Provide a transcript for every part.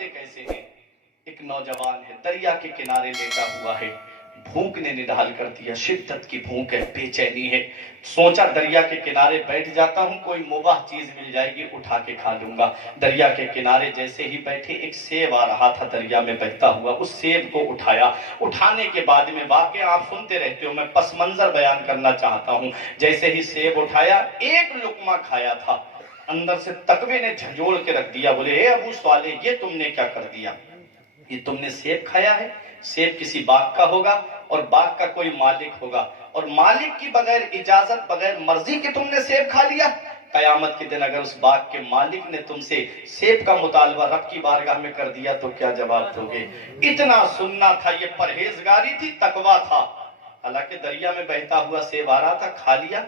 कैसे हैं। एक नौजवान है, दरिया के किनारे लेटा हुआ है, भूख ने निढाल कर दिया, शिद्दत की भूख है, बेचैनी है। सोचा दरिया के किनारे बैठ जाता हूं, कोई मुबाह चीज मिल जाएगी उठा के खा लूंगा। दरिया के किनारे जैसे ही बैठे, एक सेब आ रहा था दरिया में बहता हुआ, उस सेब को उठाया। उठाने के बाद में वाकई आप सुनते रहते हो, मैं पस मंजर बयान करना चाहता हूं। जैसे ही सेब उठाया, एक लुकमा खाया था, अंदर से तकवे ने झंझोड़ के रख दिया। बोले हे अबू स्वाले, ये तुमने क्या कर दिया? ये तुमने सेब खाया है? सेब किसी बाग का होगा और बाग का कोई मालिक होगा, और मालिक की बगैर इजाजत, बगैर मर्जी के तुमने सेब खा लिया। कयामत के दिन अगर उस बाग के मालिक ने तुमसे सेब का मुतालबा रब की बारगाह में कर दिया तो क्या जवाब दोगे? इतना सुनना था, ये परहेजगारी थी, तकवा था। हालांकि दरिया में बहता हुआ सेब आ रहा था, खा लिया,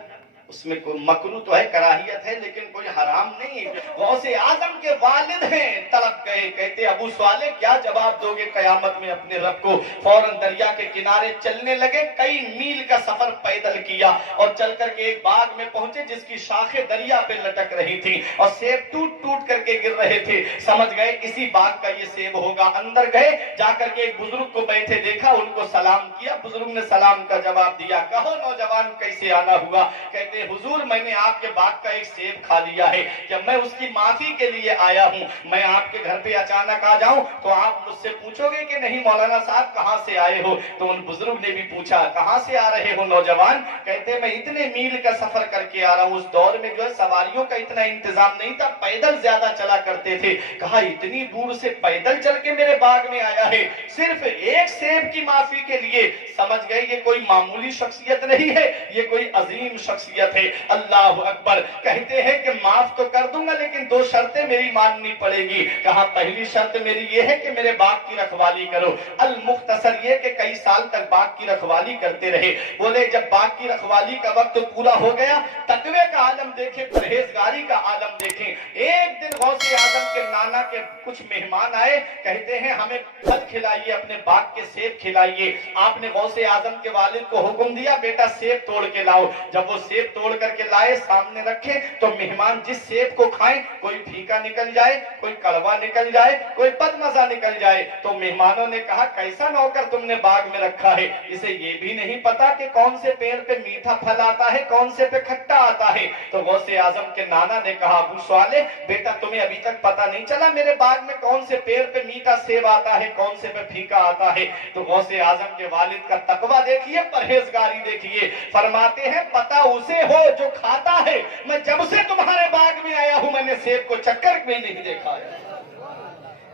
उसमें कोई मकरू तो है, कराहियत है, लेकिन कोई हराम नहीं है। गौसे आजम के वालिद हैं, तड़प गए, कहते अबू स्वाले क्या जवाब दोगे कयामत में अपने रब को? फौरन दरिया के किनारे चलने लगे, कई मील का सफर पैदल किया और चल करके एक बाग में पहुंचे जिसकी शाखें दरिया पे लटक रही थी और सेब टूट टूट करके गिर रहे थे। समझ गए इसी बाग का ये सेब होगा। अंदर गए, जाकर के एक बुजुर्ग को बैठे देखा, उनको सलाम किया, बुजुर्ग ने सलाम का जवाब दिया। कहो नौजवान कैसे आना हुआ? कहते हुजूर मैंने आपके बाग का एक सेब खा लिया है, कि मैं उसकी माफी के लिए आया हूं। मैं आपके घर पे अचानक आ जाऊं तो आप मुझसे पूछोगे कि नहीं मौलाना साहब कहां से आए हो? तो उन बुजुर्ग ने भी पूछा कहां से आ रहे हो नौजवान? कहते मैं इतने मील का सफर करके आ रहा हूं। उस दौर में जो है सवारियों का इतना इंतजाम नहीं था, पैदल ज्यादा चला करते थे। कहा इतनी दूर से पैदल चल के मेरे बाग में आया है सिर्फ एक सेब की माफी के लिए। समझ गए ये कोई मामूली शख्सियत नहीं है, ये कोई अजीम शख्सियत है। अल्लाह अकबर। कहते हैं कि माफ तो कर दूंगा लेकिन दो शर्तें मेरी माननी पड़ेगी। कहा पहली शर्त मेरी ये है कि मेरे बाग की रखवाली करो। अल मुख्तसर ये कि कई साल तक बाग की रखवाली करते रहे। बोले जब बाग की रखवाली का वक्त पूरा हो गया, तकवे का आलम देखें, परहेजगारी का आलम देखें। एक दिन गौसे आजम के नाना के कुछ मेहमान आए, कहते हैं हमें फल खिलाइए, अपने बाग के सेब खिलाइए। आपने गौसे आजम के वालिद को हुक्म दिया बेटा सेब तोड़ के लाओ। जब वो सेब तोड़ करके लाए, सामने रखे, तो मेहमान जिस सेब को खाएं, कोई फीका निकल जाए, कोई कड़वा निकल जाए, कोई बदमजा निकल जाए। तो मेहमानों ने कहा कैसा नौकर तुमने बाग में रखा है, इसे ये भी नहीं पता कि कौन से पेड़ पे मीठा फल आता है, कौन से पे खट्टा आता है। तो गौसे आजम के नाना ने कहा अबू स्वाले बेटा तुम्हें अभी तक पता नहीं चला मेरे बाग में कौन से पेड़ पे मीठा सेब आता है, कौन से पे फीका आता है? तो गौसे आजम के वालिद का तकवा देखिए, परहेजगारी देखिए। फरमाते हैं पता उसे हो जो खाता है, मैं जब से तुम्हारे बाग में आया हूं मैंने सेब को चक्कर में नहीं देखा है।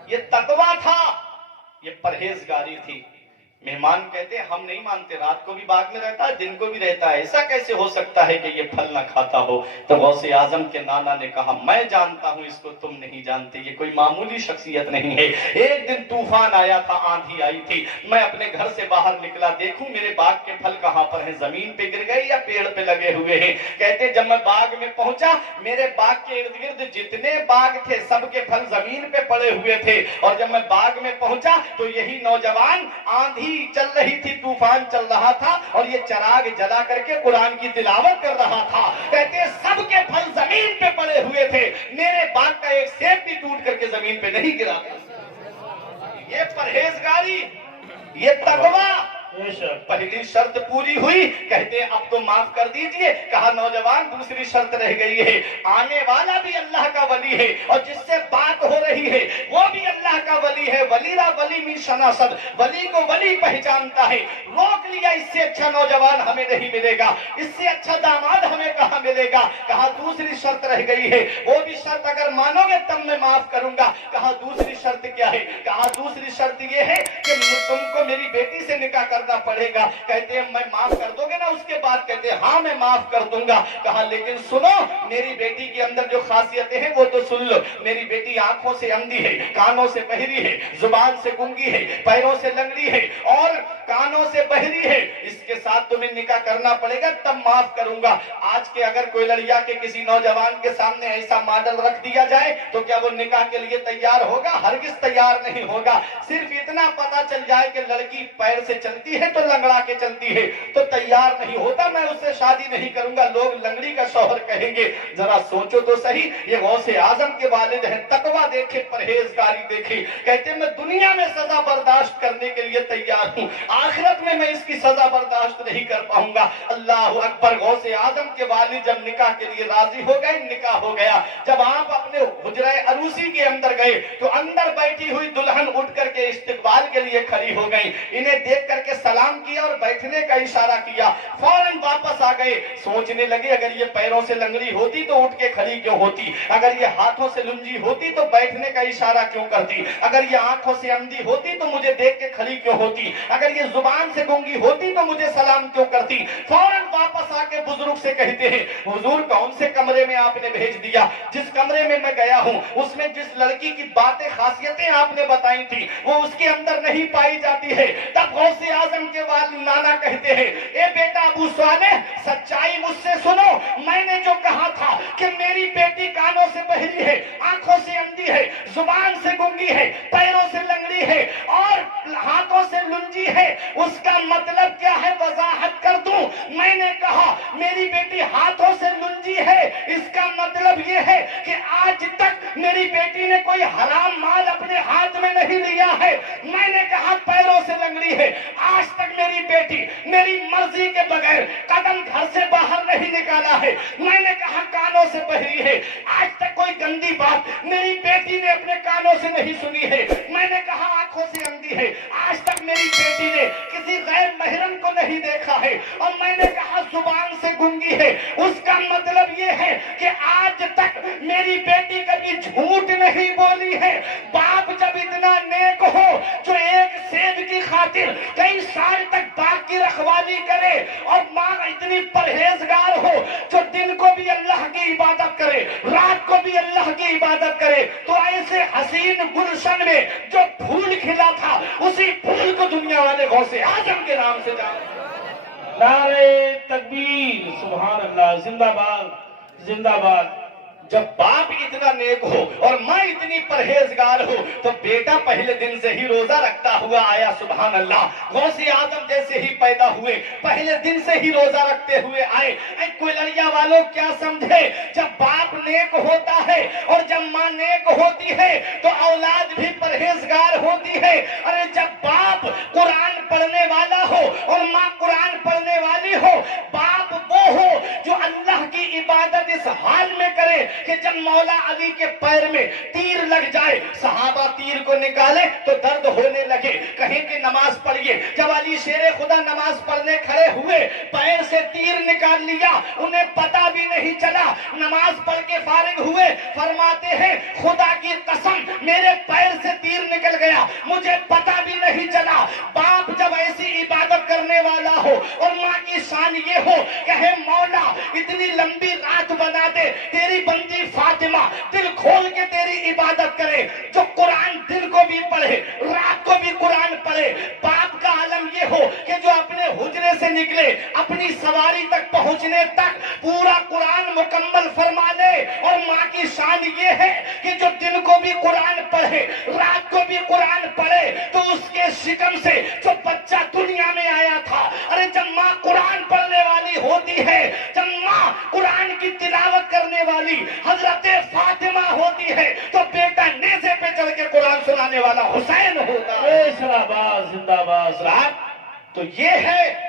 ये तकवा था, ये परहेजगारी थी। मेहमान कहते हम नहीं मानते, रात को भी बाग में रहता है, दिन को भी रहता है, ऐसा कैसे हो सकता है कि ये फल ना खाता हो? तो गौसे आजम के नाना ने कहा मैं जानता हूं इसको, तुम नहीं जानते, ये कोई मामूली शख्सियत नहीं है। एक दिन तूफान आया था, आंधी आई थी, मैं अपने घर से बाहर निकला, देखूं मेरे बाग के फल कहां पर हैं, जमीन पे गिर गए या पेड़ पे लगे हुए हैं। कहते जब मैं बाग में पहुंचा, मेरे बाग के इर्द गिर्द जितने बाग थे सबके फल जमीन पे पड़े हुए थे। और जब मैं बाग में पहुंचा तो यही नौजवान, आंधी चल रही थी, तूफान चल रहा था और ये चराग जला करके कुरान की तिलावत कर रहा था। कहते सबके फल जमीन पे पड़े हुए थे, मेरे बाग का एक सेब भी टूट करके जमीन पे नहीं गिरा। ये परहेजगारी, ये तकवा। पहली शर्त पूरी हुई, कहते अब तो माफ कर दीजिए। कहा नौजवान दूसरी शर्त रह गई है, आने वाला भी अल्लाह का वली है और जिससे बात हो रही है वो भी अल्लाह का वली है। वलीरा वली में शनासद, वली को वली पहचानता है। रोक लिया, इससे अच्छा नौजवान हमें नहीं मिलेगा, इससे अच्छा दामाद हमें कहां मिलेगा। कहा दूसरी शर्त रह गई है, वो भी शर्त अगर मानोगे तब मैं माफ करूंगा। कहा दूसरी शर्त क्या है? कहा दूसरी शर्त ये है कि तुमको मेरी बेटी से निकाह करना पड़ेगा। कहते हैं मैं माफ कर दोगे ना उसके बाद? कहते हैं हाँ मैं माफ कर दूंगा। कहा लेकिन सुनो, मेरी बेटी के अंदर जो खासियतें हैं वो तो सुन लो। मेरी बेटी आंखों से अंधी है, कानों से बहरी है, जुबान से गूंगी है, पैरों से लंगड़ी है और कानों से बहरी है। इसके साथ तुम्हें निकाह करना पड़ेगा तब माफ करूंगा। आज के अगर कोई लड़िया के किसी नौजवान के सामने ऐसा मॉडल रख दिया जाए तो क्या वो निकाह के लिए तैयार होगा? हरगिज तैयार नहीं होगा। सिर्फ इतना पता चल जाए कि लड़की पैर से चलती चलती है तो लंगड़ा के चलती है, तो तैयार नहीं होता, मैं उससे शादी नहीं करूंगा, लोग लंगड़ी का शौहर कहेंगे। जरा सोचो तो सही, ये गौसे आजम के वालिद हैं, तकवा देखे, परहेजगारी देखे, कहते मैं दुनिया में सजा बर्दाश्त करने के लिए तैयार हूं, आखिरत में मैं इसकी सजा बर्दाश्त नहीं कर पाऊंगा। अल्लाह अकबर। गौसे आजम के वालिद जब निकाह के लिए राजी हो गए, निकाह हो गया। जब आप अपने हुजरा अरूसी के अंदर गए तो अंदर बैठी हुई दुल्हन उठ करके इस्तकबाल के लिए खड़ी हो गई, इन्हें देख करके सलाम किया और बैठने का इशारा किया, फौरन वापस आ गए। सोचने लगे अगर ये पैरों से लंगड़ी होती तो उठ के खड़ी क्यों होती, अगर ये हाथों से लुंजी होती तो बैठने का इशारा क्यों करती, अगर ये आंखों से अंधी होती तो मुझे देख के खड़ी क्यों होती, अगर ये जुबान से गूंगी होती तो मुझे सलाम क्यों करती। फौरन वापस आके बुजुर्ग से कहते हैं, हुजूर कौन से कमरे में आपने भेज दिया, जिस कमरे में मैं गया हूं उसमें जिस लड़की की बातें खासियतें आपने बताई थी वो उसके अंदर नहीं पाई जाती है। तब गौसे आजम के वालिद नाना कहते हैं, ए बेटा अबू सालेह, सच्चाई मुझसे सुनो, मैंने जो कहा था कि मेरी बेटी कानों से बहरी है, आंखों से अंधी है, जुबान से गूंगी है, पैरों से लंगड़ी है और हाथों से लुंजी है, उसका मतलब क्या है वजाहत कर दूं। मैंने कहा मेरी बेटी हाथों से लुंजी है, इसका मतलब ये है कि आज तक मेरी बेटी ने कोई हराम माल अपने हाथ में नहीं लिया है। मैंने कहा पैरों से लंगड़ी है, आज तक मेरी बेटी मेरी मर्जी के बगैर कदम घर से बाहर नहीं निकाला है। मैंने कहा कानों से बहरी है, आज तक कोई गंदी बात मेरी बेटी ने अपने कानों से नहीं सुनी है। मैंने कहा आंखों से अंधी है, आज तक मेरी बेटी ने किसी गैर महरम को नहीं देखा है। और मैंने कहा जुबान से गूंगी है, उसका मतलब ये है कि आज तक मेरी बेटी कभी झूठ नहीं बोली है। बाप जब इतना नेक हो जो एक सेब की खातिर कई साल तक बाग की रखवाली करे, और माँ इतनी परहेजगार हो जो दिन को भी अल्लाह की इबादत करे, रात को भी अल्लाह की इबादत करे, तो ऐसे हसीन गुलशन में जो फूल खिला था उसी फूल को दुनिया वाले गौसे आजम के नाम से जाने। नारे तकबीर, सुभान अल्लाह, जिंदाबाद जिंदाबाद। जब बाप इतना नेक हो और माँ इतनी परहेजगार हो तो बेटा पहले दिन से ही रोजा रखता हुआ आया। सुभान अल्लाह। गौसे आजम जैसे ही पैदा हुए पहले दिन से ही रोजा रखते हुए आए। कोयलरिया वालों क्या समझे, जब बाप नेक होता है और जब माँ नेक होती है तो औलाद भी परहेजगार होती है। अरे जब बाप कुरान पढ़ने वाला हो और माँ कुरान पढ़ने वाली हो, बाप वो हो जो अल्लाह की इबादत इस हाल में करे कि जब मौला अली के पैर में तीर लग जाए, सहाबा तीर को निकाले तो दर्द होने लगे, कहीं की नमाज पढ़िए। जब अली शेरे खुदा नमाज पढ़ने खड़े हुए, पैर से तीर निकाल लिया, उन्हें पता भी नहीं चला, नमाज पढ़ के फारिग हुए, फरमाते हैं खुदा की कसम मेरे पैर से तीर निकल गया, मुझे पता भी नहीं चला। बाप जब ऐसी इबादत करने वाला हो और माँ की शान ये हो, कहे मौला इतनी लंबी रात बना दे, तेरी बंदी फातिमा दिल खोल के तेरी इबादत करे, जो कुरान दिन को भी पढ़े रात को भी कुरान पढ़े। बाप का आलम ये हो कि जो अपने हुजरे से निकले अपनी सवारी तक पहुंचने तक पूरा कुरान मुकम्मल फरमा ले। और माँ की शान ये है कि जो दिन को भी कुरान पढ़े रात को भी कुरान पढ़े, तो उसके शिकम से जो बच्चा दुनिया में आया था, अरे जब माँ कुरान पढ़ने वाली होती है, जब माँ कुरान की तिलावत करने वाली हजरत फातिमा होती है, तो बेटा नेज़े पे चढ़ के कुरान सुनाने वाला हुसैन होता है। जिंदाबाद जिंदाबाद। तो ये है,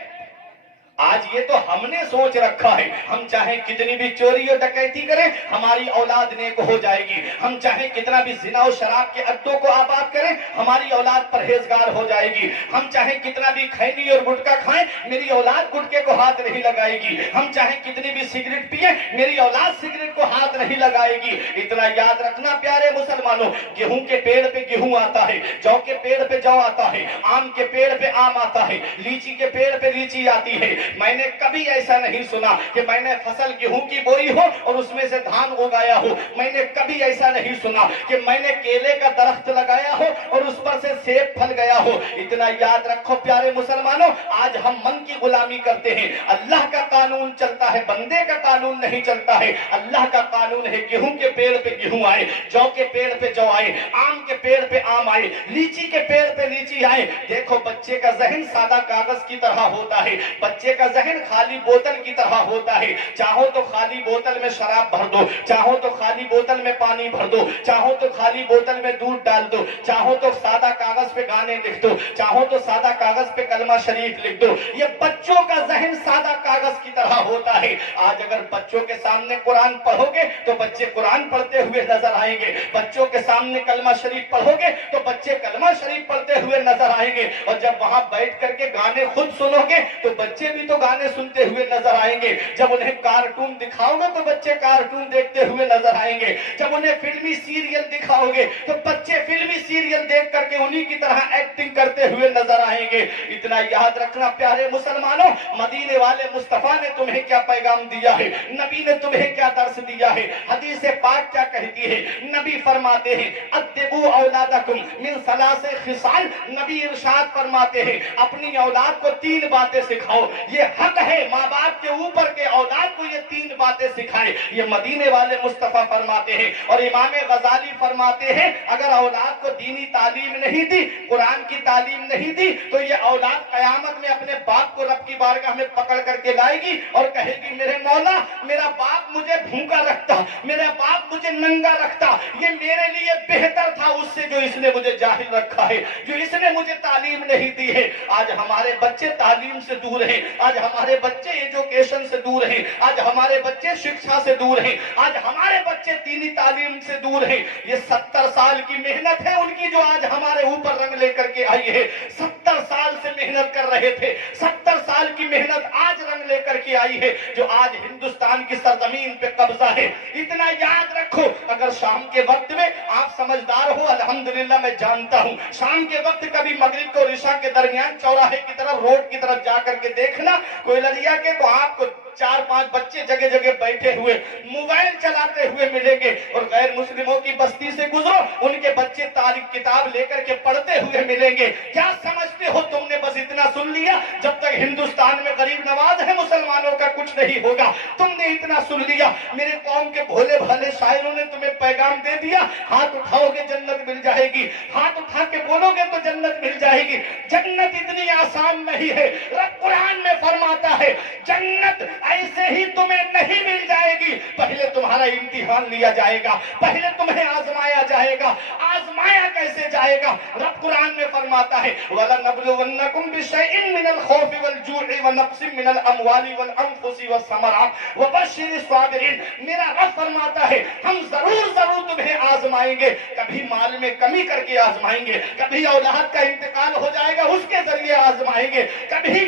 आज ये तो हमने सोच रखा है, हम चाहे कितनी भी चोरी और डकैती करें हमारी औलाद नेक हो जाएगी, हम चाहे कितना भी जिना और शराब के अड्डों को आबाद करें हमारी औलाद परहेजगार हो जाएगी, हम चाहे कितना भी खैनी और गुटखा खाएं मेरी औलाद गुटखे को हाथ नहीं लगाएगी, हम चाहे कितनी भी सिगरेट पिए मेरी औलाद सिगरेट को हाथ नहीं लगाएगी। इतना याद रखना प्यारे मुसलमानों, गेहूं के पेड़ पे गेहूं आता है, जौ के पेड़ पे जौ आता है, आम के पेड़ पे आम आता है, लीची के पेड़ पे लीची आती है। मैंने कभी ऐसा नहीं सुना कि मैंने फसल गेहूं की बोई हो और उसमें से धान उगाया हो, मैंने कभी ऐसा नहीं सुना कि मैंने केले का दरख्त लगाया हो और उस पर से सेब फल गया हो। इतना याद रखो प्यारे मुसलमानों, आज हम मन की गुलामी करते हैं। अल्लाह का कानून चलता है, बंदे का कानून नहीं चलता है। अल्लाह का कानून है गेहूं के पेड़ पे गेहूं आए, जौ के पेड़ पे जौ आए, आम के पेड़ पे आम आए, लीची के पेड़ पे लीची आए। देखो बच्चे का जहन सादा कागज की तरह होता है, बच्चे का जहन खाली बोतल की तरह होता है। चाहो तो खाली बोतल में शराब भर दो, चाहो तो खाली बोतल में पानी भर दो, चाहो तो खाली बोतल में दूध डाल दो, चाहो तो सादा कागज पे गाने लिख दो, चाहो तो सादा कागज पे कलमा शरीफ लिख दो। ये बच्चों का जहन सादा कागज की तरह होता है। आज अगर बच्चों के सामने कुरान पढ़ोगे तो बच्चे कुरान पढ़ते हुए नजर आएंगे, बच्चों के सामने कलमा शरीफ पढ़ोगे तो बच्चे कलमा शरीफ पढ़ते हुए नजर आएंगे। और जब वहां बैठ करके गाने खुद सुनोगे तो बच्चे भी तो गाने सुनते हुए नजर आएंगे। जब उन्हें कार्टून दिखाओगे तो बच्चे कार्टून देखते हुए नजर आएंगे। जब उन्हें फिल्मी सीरियल दिखाओगे तो बच्चे फिल्मी सीरियल देख करके उन्हीं की तरह एक्टिंग करते हुए नजर आएंगे। इतना याद रखना प्यारे मुसलमानों, मदीने वाले मुस्तफा ने तुम्हें क्या पैगाम दिया है, नबी ने तुम्हें क्या दर्स दिया है। हदीस पाक क्या कहती है, नबी फरमाते हैं अद्दिबू औलादकुम मिन सलासे खिसाल। नबी इरशाद फरमाते हैं अपनी औलाद को 3 बातें सिखाओ। ये हक है माँ बाप के ऊपर के औलाद को ये 3 बातें सिखाए। ये मदीने वाले मुस्तफा फरमाते हैं। और इमाम गजाली फरमाते हैं अगर औलाद को दीनी तालीम नहीं दी, कुरान की तालीम नहीं दी, तो ये औलाद कयामत में अपने बाप को रब की बारगाह में पकड़ करके लाएगी और कहेगी मेरे मौला मेरा बाप मुझे भूखा रखता, मेरा बाप मुझे नंगा रखता, ये मेरे लिए बेहतर था उससे जो इसने मुझे जाहिल रखा है, जो इसने मुझे तालीम नहीं दी है। आज हमारे बच्चे तालीम से दूर हैं, आज हमारे बच्चे एजुकेशन से दूर हैं, आज हमारे बच्चे शिक्षा से दूर हैं, आज हमारे बच्चे दीनी तालीम से दूर हैं। ये 70 साल की मेहनत है उनकी जो आज हमारे ऊपर रंग लेकर के आई है। 70 साल से मेहनत कर रहे थे, 70 साल की मेहनत आज रंग लेकर के आई है जो आज हिंदुस्तान की सरजमीन पे कब्जा है। इतना याद रखो, अगर शाम के वक्त में आप समझदार हो, अल्हम्दुलिल्लाह मैं जानता हूँ, शाम के वक्त कभी मगरिब को इशा के दरमियान चौराहे की तरफ रोड की तरफ जा करके देखना कोई लड़िया के, तो आपको 4-5 बच्चे जगह जगह बैठे हुए मोबाइल चलाते हुए मिलेंगे। और गैर मुस्लिमों की बस्ती से गुजरो, उनके बच्चे तारीख किताब लेकर के पढ़ते हुए मिलेंगे। क्या समझते हो तुमने बस इतना सुन लिया, जब तक हिंदुस्तान में गरीब नवाज है मुसलमानों का कुछ नहीं होगा। तुमने इतना सुन लिया, मेरे कौम के भोले भाले शायरों ने तुम्हें पैगाम दे दिया, हाथ उठाओगे जन्नत मिल जाएगी, हाथ उठा के बोलोगे तो जन्नत मिल जाएगी। जन्नत इतनी आसान नहीं है। रब कुरान में फरमाता है जन्नत ऐसे ही तुम्हें नहीं मिल जाएगी, पहले तुम्हारा इम्तिहान लिया जाएगा, पहले तुम्हें आजमाया जाएगा। आजमाया कैसे जाएगा? रब कुरान में फरमाता है वलनबलुवन्नकुम बिशैइन मिनल खौफि वल जू'i व नक्सिम मिनल अमवाली वल अनफुसि वस समरात व बश्शिरिस साबिरीन। मेरा रब फरमाता है हम जरूर जरूर तुम्हें आजमाएंगे। कभी माल में कमी करके आजमाएंगे, कभी औलाद का इंतकाल हो जाएगा उसके जरिए आजमाएंगे, कभी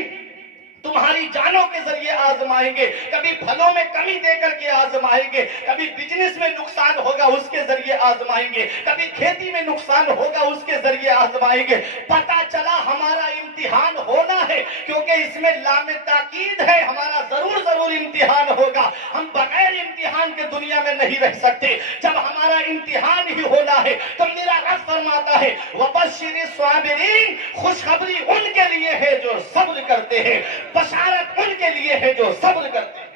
तुम्हारी जानों के जरिए आजमाएंगे, कभी फलों में कमी देकर के आजमाएंगे, कभी बिजनेस में नुकसान होगा उसके जरिए आजमाएंगे, कभी खेती में नुकसान होगा उसके जरिए आजमाएंगे। पता चला हमारा इम्तिहान होना है, क्योंकि इसमें लामे ताकीद है हमारा जरूर जरूर इम्तिहान होगा। हम बगैर इम्तिहान के दुनिया में नहीं रह सकते। जब हमारा इम्तिहान ही होना है तो मेरा रब फरमाता है वबश्शिरिस साबिरीन, खुशखबरी उनके लिए है जो सब्र करते हैं, बशारत उनके लिए है जो सब्र करते हैं।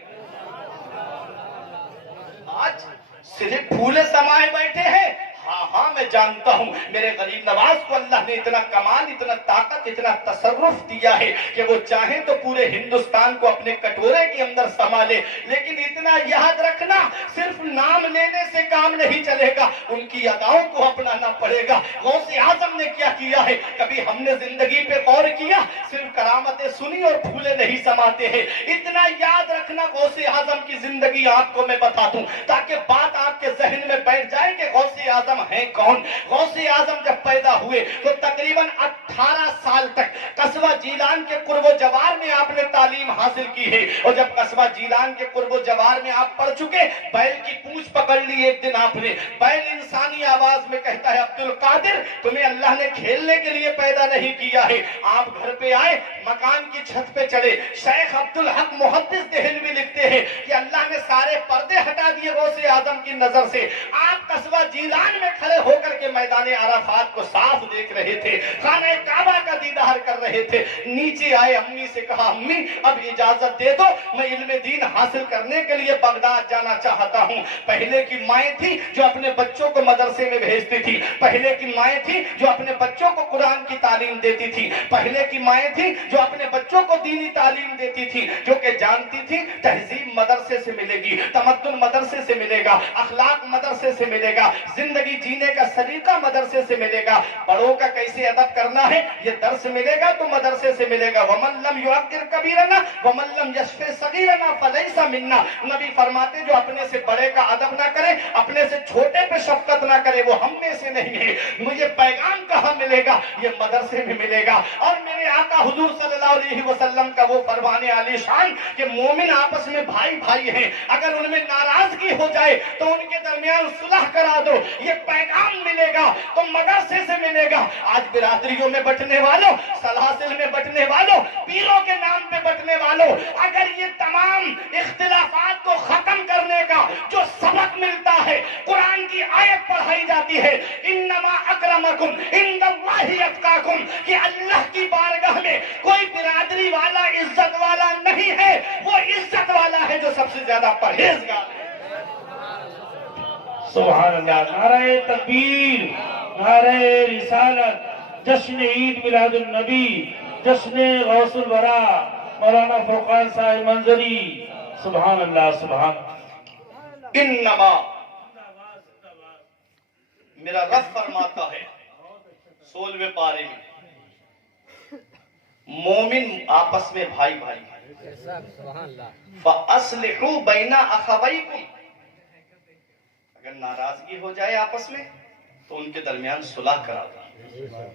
आज सिर्फ फूले समाये बैठे हैं। हाँ हाँ मैं जानता हूँ मेरे गरीब नवाज को अल्लाह ने इतना कमाल, इतना ताकत, इतना तसर्रुफ दिया है कि वो चाहे तो पूरे हिंदुस्तान को अपने कटोरे के अंदर संभाले। लेकिन इतना याद रखना, सिर्फ नाम लेने से काम नहीं चलेगा, उनकी अदाओं को अपनाना पड़ेगा। गौसे आजम ने क्या किया है, कभी हमने जिंदगी पे गौर किया? सिर्फ करामतें सुनी और फूले नहीं समाते हैं। इतना याद रखना, गौसे आजम की जिंदगी आपको मैं बता दूं ताकि बात आपके जहन में बैठ जाए कि गौसे आजम है कौन। गौसे आजम जब पैदा हुए तो तकरीबन 18 साल तक कस्बा जीलान के कुर्बो जवार में आपने तालीम हासिल की है। और जब कस्बा जीलान के कुर्बो जवार में आप पढ़ चुके, बैल की पूंछ पकड़ ली एक दिन आपने। बैल इंसानी आवाज में कहता है अब्दुल कादिर तुम्हें अल्लाह ने खेलने के लिए पैदा नहीं किया है। आप घर पे आए, मकान की छत पे चढ़े। शेख अब्दुल हक मुहद्दिस देहलवी लिखते हैं कि अल्लाह ने सारे पर्दे हटा दिए गौसे आजम की नजर से। आप कस्बा जीलान में खड़े होकर के मैदान अराफात को साफ देख دیکھ رہے تھے, خانہ کعبہ کا دیدار کر رہے تھے. نیچے آئے, امی سے کہا امی اب اجازت دے دو, میں علم دین حاصل کرنے کے لیے بغداد جانا چاہتا ہوں. پہلے کی مائیں تھی جو اپنے بچوں کو مدرسے میں بھیجتی تھی, پہلے کی مائیں تھی جو اپنے بچوں کو قرآن کی تعلیم دیتی تھی, پہلے کی مائیں تھی جو اپنے بچوں کو دینی تعلیم دیتی تھی, جو کہ جانتی تھی تہذیب مدرسے سے ملے گی, تمدن مدرسے سے ملے گا, اخلاق مدرسے سے ملے گا, زندگی جینے کا سلیقہ مدرسے سے ملے گا, بڑوں کا کیسے ادب کرنا ہے یہ درس ملے گا تو مدرسے سے ملے گا. وَمَن لَمْ يُعَقِّرْ كَبِيرَنَا وَمَن لَمْ يَشْفِ صَغِيرَنَا فَلَيْسَ مِنَّا. نبی فرماتے جو اپنے سے بڑے کا ادب نہ کرے, اپنے سے چھوٹے پہ شفقت نہ کرے, وہ ہم میں سے نہیں ہے. مجھے پیغام کہاں ملے گا؟ یہ مدرسے میں ملے گا. اور میرے آقا حضور صلی اللہ علیہ وسلم کا وہ فرمان عالی شان کہ مومن آپس میں بھائی بھائی ہیں, اگر ان میں ناراضگی ہو جائے تو ان کے درمیان صلح کرا دو. یہ پیغام ملے گا تو مدرسے سے ملے گا. آج برادریوں میں بٹنے والوں, سلاسل میں بٹنے والوں, پیروں کے نام پہ بٹنے والوں, اگر یہ تمام اختلافات کو ختم کرنے کا جو سبق ملتا ہے, قرآن کی آیت پڑھائی جاتی ہے انما اکرمکم عند اللہ اتقاکم, کہ اللہ کی بارگاہ میں کوئی برادری والا عزت والا نہیں ہے, وہ عزت والا ہے جو سب سے زیادہ پرہیزگار ہے. سبحان اللہ. نعرہ تکبیر, نعرہ رسالت, جشن عید میلاد النبی, جشن غوث الورا مولانا فرقان صاحب منظری. سبحان اللہ, سبحان انما میرا رب فرماتا ہے 16ویں پارے میں, مومن آپس میں بھائی بھائی ہیں. فَأَصْلِحُوا بَيْنَ أَخَوَيْكُمْ, اگر ناراضگی ہو جائے آپس میں تو ان کے درمیان صلح کرا دو,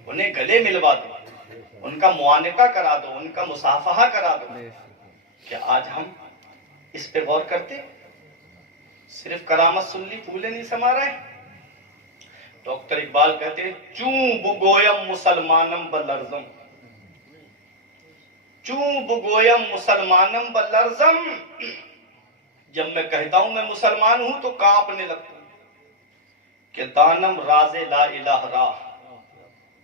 انہیں گلے ملوا دو, ان کا معانقہ کرا دو, ان کا مصافحہ کرا دو. کیا آج ہم اس پہ غور کرتے؟ صرف کرامت سن لی, پھولے نہیں سما رہے. ڈاکٹر اقبال کہتے ہیں چوں بگویم مسلمانم بلرزم, چوں بگویم مسلمانم بلرزم, جب میں کہتا ہوں میں مسلمان ہوں تو کانپنے لگتا ہوں. کہ دانم راز لا الہ راہ,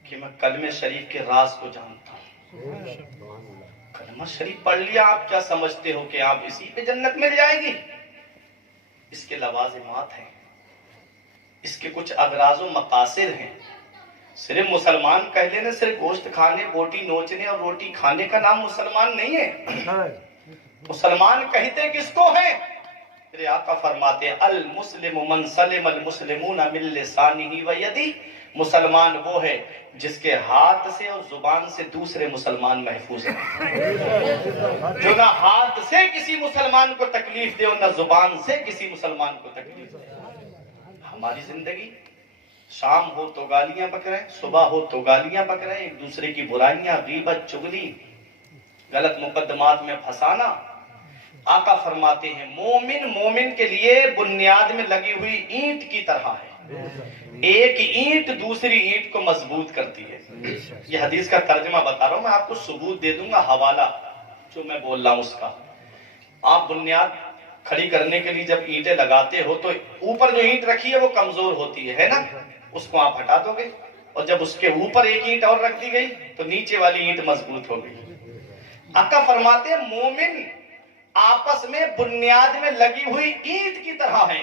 کہ میں کلمہ شریف کے راز کو جانتا ہوں. کلمہ شریف پڑھ لیا, آپ کیا سمجھتے ہو کہ آپ اسی پہ جنت مل جائے گی؟ اس کے لوازمات ہیں, اس کے کچھ اغراض و مقاصد ہیں. صرف مسلمان کہہ لینا, صرف گوشت کھانے, بوٹی نوچنے اور روٹی کھانے کا نام مسلمان نہیں ہے. مسلمان کہتے کس کو ہے؟ میرے آقا فرماتے ہیں المسلم من سلم المسلمون من لسانہ و یدہ, مسلمان وہ ہے جس کے ہاتھ سے اور زبان سے دوسرے مسلمان محفوظ ہیں, جو نہ ہاتھ سے کسی مسلمان کو تکلیف دے اور نہ زبان سے کسی مسلمان کو تکلیف دے. ہماری زندگی شام ہو تو گالیاں بک رہے ہیں, صبح ہو تو گالیاں بک رہے ہیں, ایک دوسرے کی برائیاں, غیبت, چغلی, غلط مقدمات میں پھنسانا. آقا فرماتے ہیں مومن مومن کے لیے بنیاد میں لگی ہوئی اینٹ کی طرح ہے, ایک اینٹ دوسری اینٹ کو مضبوط کرتی ہے. یہ حدیث کا ترجمہ بتا رہا ہوں, میں آپ کو ثبوت دے دوں گا, حوالہ جو میں بول رہا ہوں اس کا. آپ بنیاد کھڑی کرنے کے لیے جب اینٹیں لگاتے ہو تو اوپر جو اینٹ رکھی ہے وہ کمزور ہوتی ہے نا, اس کو آپ ہٹا دو گے, اور جب اس کے اوپر ایک اینٹ اور رکھ دی گئی تو نیچے والی اینٹ مضبوط ہو گئی. آقا فرماتے ہیں مومن آپس میں بنیاد میں لگی ہوئی اینٹ کی طرح ہیں,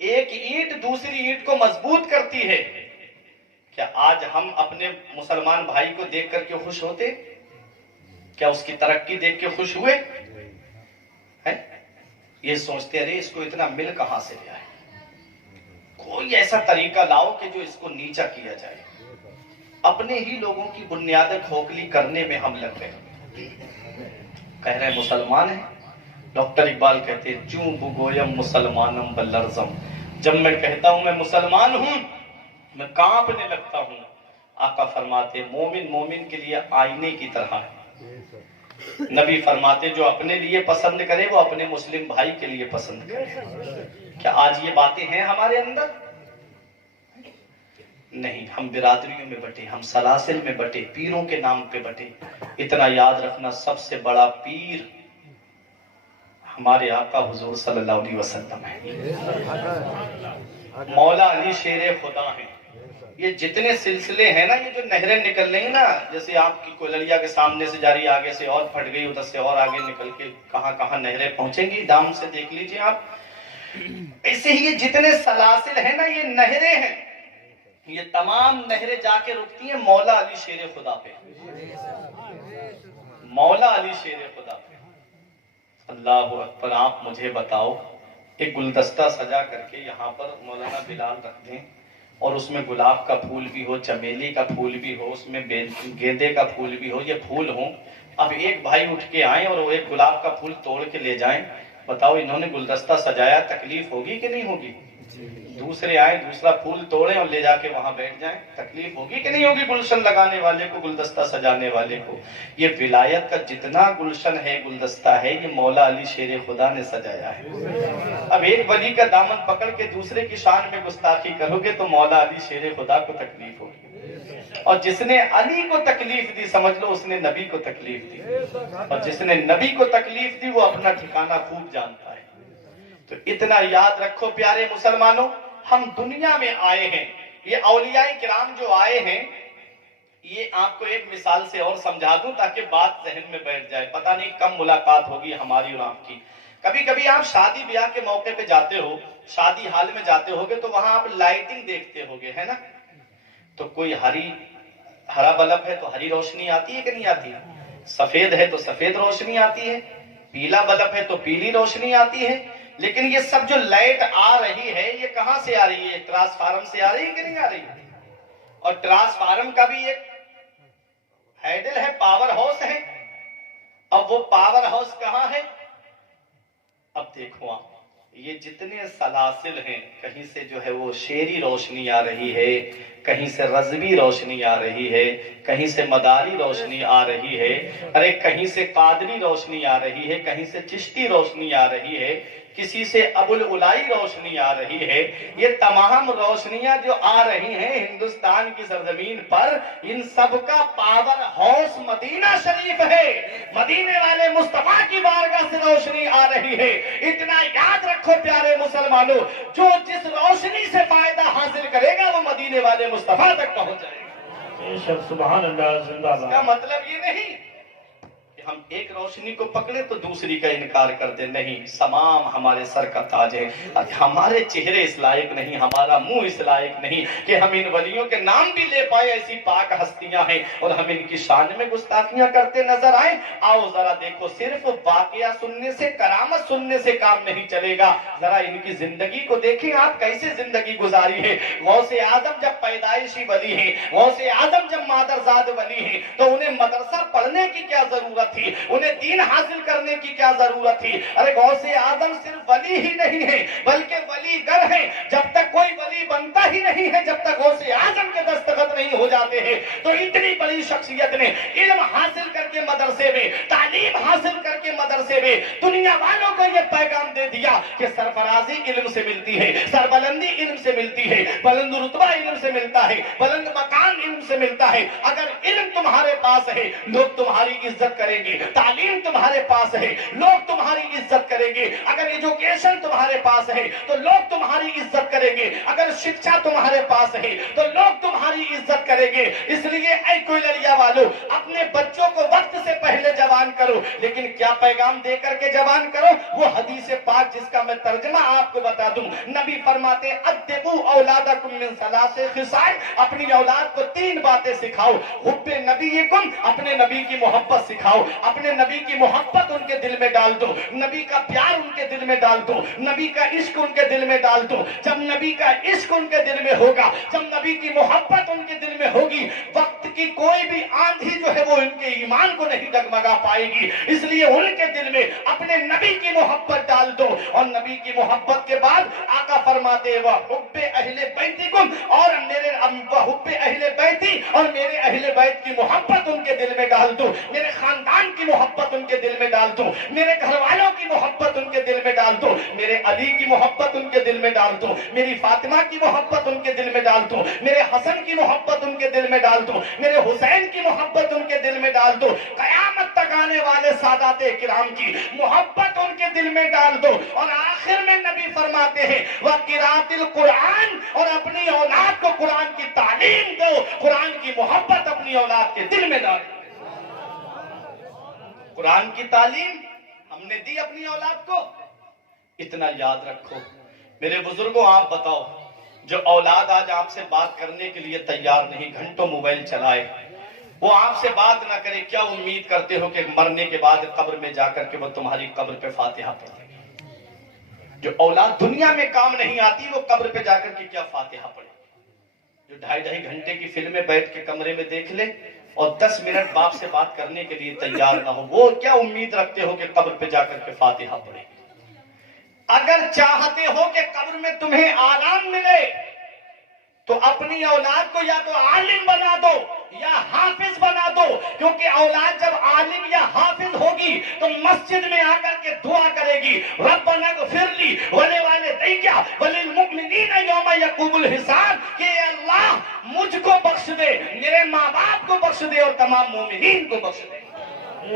ایک اینٹ دوسری اینٹ کو مضبوط کرتی ہے. کیا آج ہم اپنے مسلمان بھائی کو دیکھ کر کے خوش ہوتے؟ کیا اس کی ترقی دیکھ کے خوش ہوئے؟ یہ سوچتے رہے اس کو اتنا مل کہاں سے لیا ہے, کوئی ایسا طریقہ لاؤ کہ جو اس کو نیچا کیا جائے. اپنے ہی لوگوں کی بنیادیں کھوکھلی کرنے میں ہم لگ گئے. کہہ رہے مسلمان ہیں, ڈاکٹر اقبال کہتے ہیں چوں بگویم مسلمانم بلرزم, جب میں کہتا ہوں میں مسلمان ہوں میں کانپنے لگتا ہوں. آقا فرماتے مومن مومن کے لیے آئینے کی طرح ہے. نبی فرماتے جو اپنے لیے پسند کرے وہ اپنے مسلم بھائی کے لیے پسند کرے. کیا آج یہ باتیں ہیں ہمارے اندر؟ نہیں. ہم برادریوں میں بٹے, ہم سلاسل میں بٹے, پیروں کے نام پہ بٹے. اتنا یاد رکھنا سب سے بڑا پیر ہمارے آقا حضور صلی اللہ علیہ وسلم ہے. مولا علی شیر خدا ہیں, یہ جتنے سلسلے ہیں نا، یہ جو نہریں نکل رہی ہیں نا، جیسے آپ کی کولڑیا کے سامنے سے جاری، آگے سے اور پھٹ گئی، ادھر سے اور آگے نکل کے کہاں کہاں نہریں پہنچیں گی، ڈام سے دیکھ لیجئے آپ. ایسے ہی یہ جتنے سلاسل ہیں نا، یہ نہریں ہیں. یہ تمام نہریں جا کے رکتی ہیں مولا علی شیر خدا پہ. مولا علی شیر خدا پہ. اللہ اکبر. آپ مجھے بتاؤ، ایک گلدستہ سجا کر کے یہاں پر مولانا بلال رکھ دیں، اور اس میں گلاب کا پھول بھی ہو، چمیلی کا پھول بھی ہو، اس میں گیندے کا پھول بھی ہو، یہ پھول ہوں. اب ایک بھائی اٹھ کے آئیں اور وہ ایک گلاب کا پھول توڑ کے لے جائیں، بتاؤ انہوں نے گلدستہ سجایا، تکلیف ہوگی کہ نہیں ہوگی؟ دوسرے آئیں، دوسرا پھول توڑیں اور لے جا کے وہاں بیٹھ جائیں، تکلیف ہوگی کہ نہیں ہوگی گلشن لگانے والے کو، گلدستہ سجانے والے کو؟ یہ ولایت کا جتنا گلشن ہے، گلدستہ ہے، یہ مولا علی شیر خدا نے سجایا ہے. اب ایک ولی کا دامن پکڑ کے دوسرے کی شان میں گستاخی کرو گے تو مولا علی شیر خدا کو تکلیف ہوگی. اور جس نے علی کو تکلیف دی، سمجھ لو اس نے نبی کو تکلیف دی. اور جس نے نبی کو تکلیف دی، وہ اپنا ٹھکانہ خوب جانتا ہے. تو اتنا یاد رکھو پیارے مسلمانوں، ہم دنیا میں آئے ہیں. یہ اولیاء کرام جو آئے ہیں، یہ آپ کو ایک مثال سے اور سمجھا دوں تاکہ بات ذہن میں بیٹھ جائے. پتہ نہیں کم ملاقات ہوگی ہماری اور آپ کی. کبھی کبھی آپ شادی بیاہ کے موقع پہ جاتے ہو، شادی حال میں جاتے ہوگے تو وہاں آپ لائٹنگ دیکھتے ہوگے، ہے نا؟ تو کوئی ہرا بلب ہے تو ہری روشنی آتی ہے کہ نہیں آتی؟ سفید ہے تو سفید روشنی آتی ہے، پیلا بلب ہے تو پیلی روشنی آتی ہے. لیکن یہ سب جو لائٹ آ رہی ہے، یہ کہاں سے آ رہی ہے؟ ٹرانسفارم سے آ رہی ہے کہ نہیں آ رہی ہے؟ اور ٹرانسفارم کا بھی ایک ہینڈل ہے، پاور ہاؤس ہے. اب وہ پاور ہاؤس کہاں ہے؟ اب دیکھو آپ، یہ جتنے سلاسل ہیں، کہیں سے جو ہے وہ شیری روشنی آ رہی ہے، کہیں سے رضوی روشنی آ رہی ہے، کہیں سے مداری روشنی آ رہی ہے، ارے کہیں سے قادری روشنی آ رہی ہے، کہیں سے چشتی روشنی آ رہی ہے، کسی سے ابوالعلائی روشنی آ رہی ہے. یہ تمام روشنیاں جو آ رہی ہیں ہندوستان کی سرزمین پر، ان سب کا پاور ہاؤس مدینہ شریف ہے. مدینے والے مصطفیٰ کی بارگاہ سے روشنی آ رہی ہے. اتنا یاد رکھو پیارے مسلمانوں، جو جس روشنی سے فائدہ حاصل کرے گا وہ مدینے والے مصطفیٰ تک پہنچ جائے گا. سبحان اللہ، زندہ اس کا مطلب یہ نہیں کہ ہم ایک روشنی کو پکڑے تو دوسری کا انکار کر دیں. نہیں، تمام ہمارے سر کا تاج ہے. ہمارے چہرے اس لائق نہیں، ہمارا منہ اس لائق نہیں کہ ہم ان ولیوں کے نام بھی لے پائے. ایسی پاک ہستیاں ہیں اور ہم ان کی شان میں گستاخیاں کرتے نظر آئیں. آؤ ذرا دیکھو، صرف واقعہ سننے سے، کرامت سننے سے کام نہیں چلے گا. ذرا ان کی زندگی کو دیکھیں آپ کیسے زندگی گزاری ہے. غوث اعظم جب پیدائشی ولی ہیں، غوث اعظم جب مادرزاد ولی ہیں، تو انہیں مدرسہ پڑھنے کی کیا ضرورت تھی؟ انہیں دین حاصل کرنے کی کیا ضرورت تھی؟ ارے غوث اعظم صرف ولی ہی نہیں ہے بلکہ ولی گر ہے. جب تک کوئی ولی بنتا ہی نہیں ہے، جب تک غوث اعظم کے دستخط نہیں ہو جاتے ہیں. تو اتنی بڑی شخصیت نے علم حاصل کر کے مدرسے میں، تعلیم حاصل کر کے مدرسے میں دنیا والوں کو یہ پیغام دے دیا کہ سرفرازی علم سے ملتی ہے، سربلندی علم سے ملتی ہے، بلند رتبہ علم سے ملتا ہے، بلند مقام علم سے ملتا ہے. اگر علم تمہارے پاس ہے، لوگ تمہاری عزت کریں گے. تعلیم تمہارے پاس ہے، لوگ تمہاری عزت کریں گے. اگر ایجوکیشن تمہارے پاس ہے تو لوگ تمہاری عزت کریں گے. اگر شکشا تمہارے پاس ہے تو لوگ تمہاری عزت کریں گے. اس لیے اے کوئی لڑیا والو، اپنے بچوں کو وقت سے پہلے جوان کرو. لیکن کیا پیغام دے کر کے جوان کرو؟ وہ حدیث پاک جس کا میں ترجمہ آپ کو بتا دوں. نبی فرماتے ادبوا اولادکم من ثلاث خصال، اپنی اولاد کو 3 باتیں سکھاؤ. حب نبیکم، اپنے نبی کی محبت سکھاؤ. اپنے نبی کی محبت ان کے دل میں ڈال دو، نبی کا پیار ان کے دل میں ڈال دو، نبی کا عشق ان کے دل میں ڈال دو. جب نبی کا عشق ان کے دل میں ہوگا، جب نبی کی محبت ان کے دل میں ہوگی، وقت کی کوئی بھی آندھی جو ہے وہ ان کے ایمان کو نہیں ڈگمگا پائے گی. اس لیے ان کے دل میں اپنے نبی کی محبت ڈال دو. اور نبی کی محبت کے بعد آقا فرماتے وہ حب اہل بیتکم، اور میرے حب اہل بیتی، اور میرے اہل بیت کی محبت ان کے دل میں ڈال دوں، میرے خاندان کی محبت ان کے دل میں ڈال دوں، میرے گھر والوں کی محبت ان کے دل میں ڈال دوں، میرے علی کی محبت ان کے دل میں ڈال دوں، میری فاطمہ کی محبت ان کے دل میں ڈال دوں، میرے حسن کی محبت ان کے دل میں ڈال دوں، میرے حسین کی محبت ان کے دل میں ڈال دوں، قیامت تک آنے والے سادات کرام کی محبت ان کے دل میں ڈال دو۔ اور آخر میں نبی فرماتے ہیں وَقِرَاتِ الْقُرْآنِ، اور اپنی اولاد کو قرآن کی تعلیم دو، قرآن کی محبت اپنی اولاد کے دل میں ڈالو۔ قرآن کی تعلیم ہم نے دی اپنی اولاد کو، اتنا یاد رکھو میرے بزرگوں، آپ بتاؤ جو اولاد آج آپ سے بات کرنے کے لیے تیار نہیں، گھنٹوں موبائل چلائے، وہ آپ سے بات نہ کرے، کیا امید کرتے ہو کہ مرنے کے بعد قبر میں جا کر کے وہ تمہاری قبر پہ فاتحہ پڑھے گی؟ جو اولاد دنیا میں کام نہیں آتی وہ قبر پہ جا کر کے کیا فاتحہ پڑھے گی؟ جو 2.5 گھنٹے کی فلمیں بیٹھ کے کمرے میں دیکھ لے اور 10 منٹ باپ سے بات کرنے کے لیے تیار نہ ہو، وہ کیا امید رکھتے ہو کہ قبر پہ جا کر کے فاتحہ پڑھے گی؟ اگر چاہتے ہو کہ قبر میں تمہیں آرام ملے تو اپنی اولاد کو یا تو عالم بنا دو یا حافظ بنا دو، کیونکہ اولاد جب عالم یا حافظ ہوگی تو مسجد میں آ کر کے دعا کرے گی ربنا اغفر لی ولوالدی وللمؤمنین یوم یقوم الحساب، کہ اللہ مجھ کو بخش دے، میرے ماں باپ کو بخش دے اور تمام مومنین کو بخش دے۔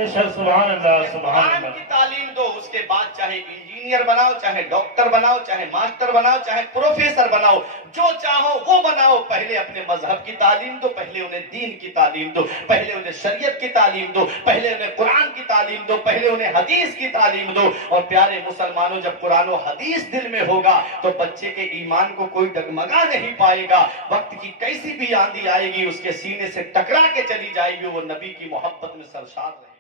سبحان اللہ، سبحان قرآن اللہ۔ کی تعلیم دو، اس کے بعد چاہے انجینئر بناؤ، چاہے ڈاکٹر بناؤ، چاہے ماسٹر بناؤ، چاہے پروفیسر بناؤ، جو چاہو وہ بناؤ، پہلے اپنے مذہب کی تعلیم دو، پہلے انہیں دین کی تعلیم دو، پہلے انہیں شریعت کی تعلیم دو، پہلے انہیں قرآن کی تعلیم دو، پہلے انہیں حدیث کی تعلیم دو۔ اور پیارے مسلمانوں، جب قرآن و حدیث دل میں ہوگا تو بچے کے ایمان کو کوئی ڈگمگا نہیں پائے گا، وقت کی کیسی بھی آندھی آئے گی اس کے سینے سے ٹکرا کے چلی جائے گی، وہ نبی کی محبت میں سرشار رہے گا۔